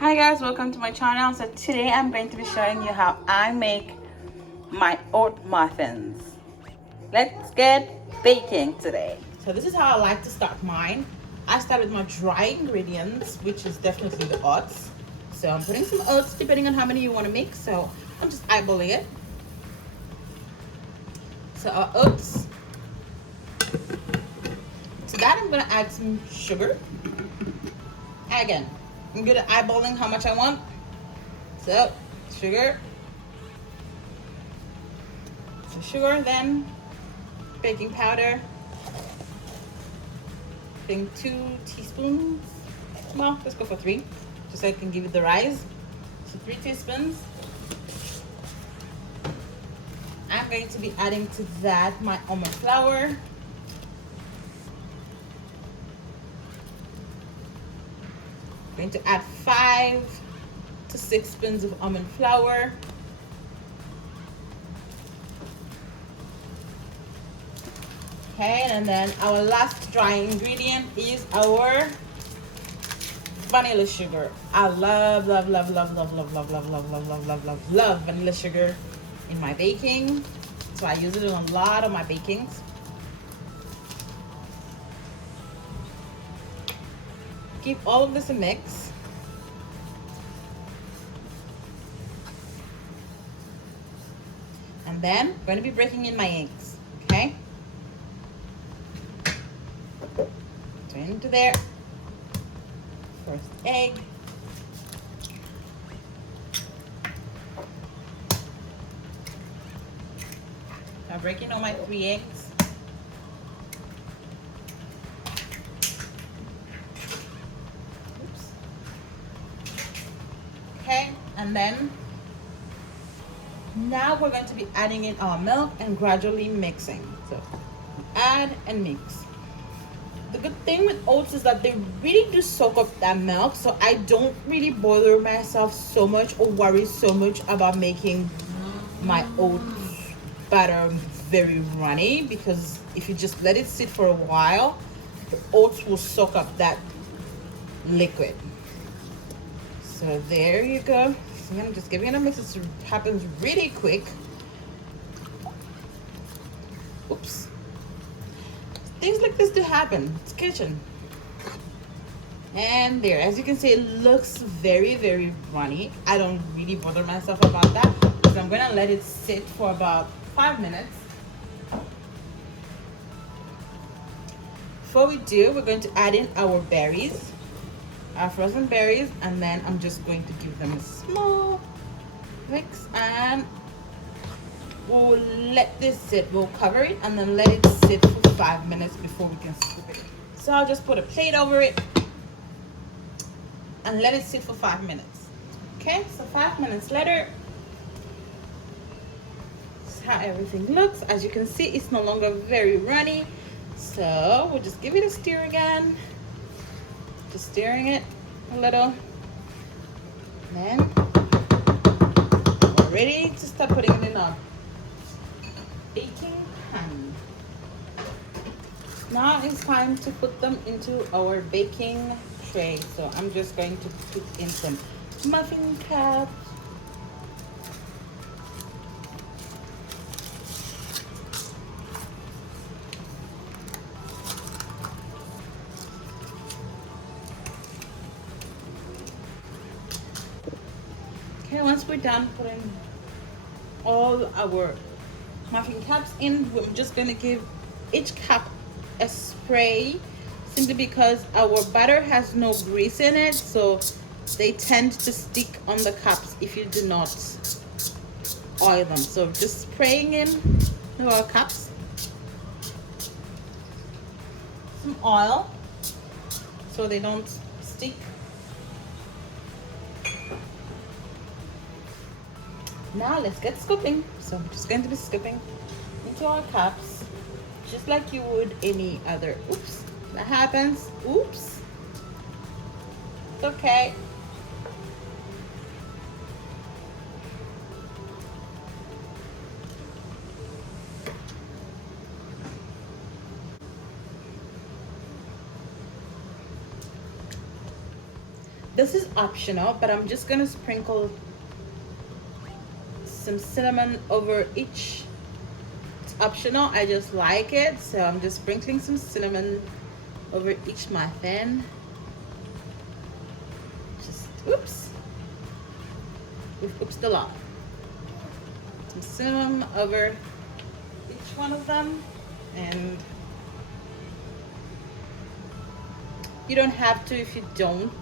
Hi guys, welcome to my channel. So today I'm going to be showing you how I make my oat muffins. Let's get baking today. So this is how I like to start mine. I start with my dry ingredients, which is definitely the oats. So I'm putting some oats depending on how many you want to mix. So I'm just eyeballing it. So our oats. To that I'm gonna add some sugar. Again, I'm good at eyeballing how much I want. So sugar. So sugar, then baking powder. I think 2 teaspoons. Well, let's go for 3, just so I can give it the rise. So 3 teaspoons. I'm going to be adding to that my almond flour. I'm going to add 5 to 6 spoons of almond flour. Okay, and then our last dry ingredient is our vanilla sugar. I love vanilla sugar in my baking. So I use it in a lot of my bakings. Keep all of this a mix. And then I'm going to be breaking in my eggs, okay? So into there. First egg. I'm breaking all my 3 eggs. Oops. Okay, and then now we're going to be adding in our milk and gradually mixing. So add and mix. The good thing with oats is that they really do soak up that milk, so I don't really bother myself so much or worry so much about making my oats batter very runny, because if you just let it sit for a while, the oats will soak up that liquid. So there you go. So I'm just giving it a mix. It happens really quick. Oops. Things like this do happen. It's kitchen. And there, as you can see, it looks very runny. I don't really bother myself about that because I'm gonna let it sit for about 5 minutes. Before we do, we're going to add in our berries, our frozen berries, and then I'm just going to give them a small mix, and we'll let this sit. We'll cover it and then let it sit for 5 minutes before we can scoop it. So I'll just put a plate over it and let it sit for 5 minutes. Okay, so 5 minutes later, this is how everything looks. As you can see, it's no longer very runny. So we'll just give it a stir again. Just stirring it a little. Then we're ready to start putting it in our baking pan. Now it's time to put them into our baking tray. So I'm just going to put in some muffin caps. Okay, once we're done putting all our muffin caps in, we're just going to give each cap a spray, simply because our butter has no grease in it, so they tend to stick on the cups if you do not oil them. So just spraying in our cups some oil so they don't stick. Now let's get scooping. So I'm just going to be scooping into our cups just like you would any other. Oops, that happens. Oops, it's okay. this is optional, but I'm just gonna sprinkle some cinnamon over each. It's optional, I just like it, so I'm just sprinkling some cinnamon over each muffin. Just oops, we've oopsed a lot. Some cinnamon over each one of them, and you don't have to if you don't,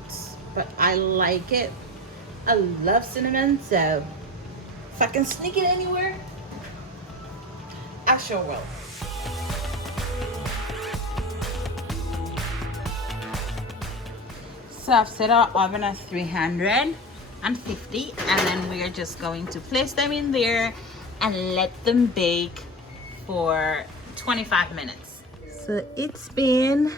but I like it. I love cinnamon, so if I can sneak it anywhere, I sure will. So I've set our oven at 350, and then we are just going to place them in there and let them bake for 25 minutes. So it's been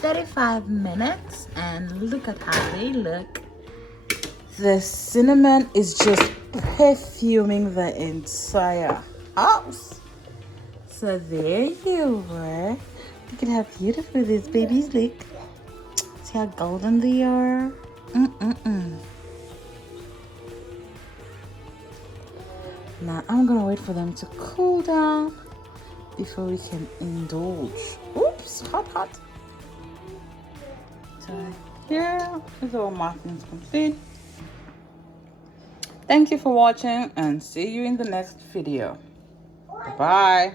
35 minutes and look at how they look. The cinnamon is just perfuming the entire house. So there you were. Look at how beautiful these babies look. See how golden they are? Now I'm gonna wait for them to cool down before we can indulge. Oops, hot. So here is our muffins complete. Thank you for watching and see you in the next video. Bye.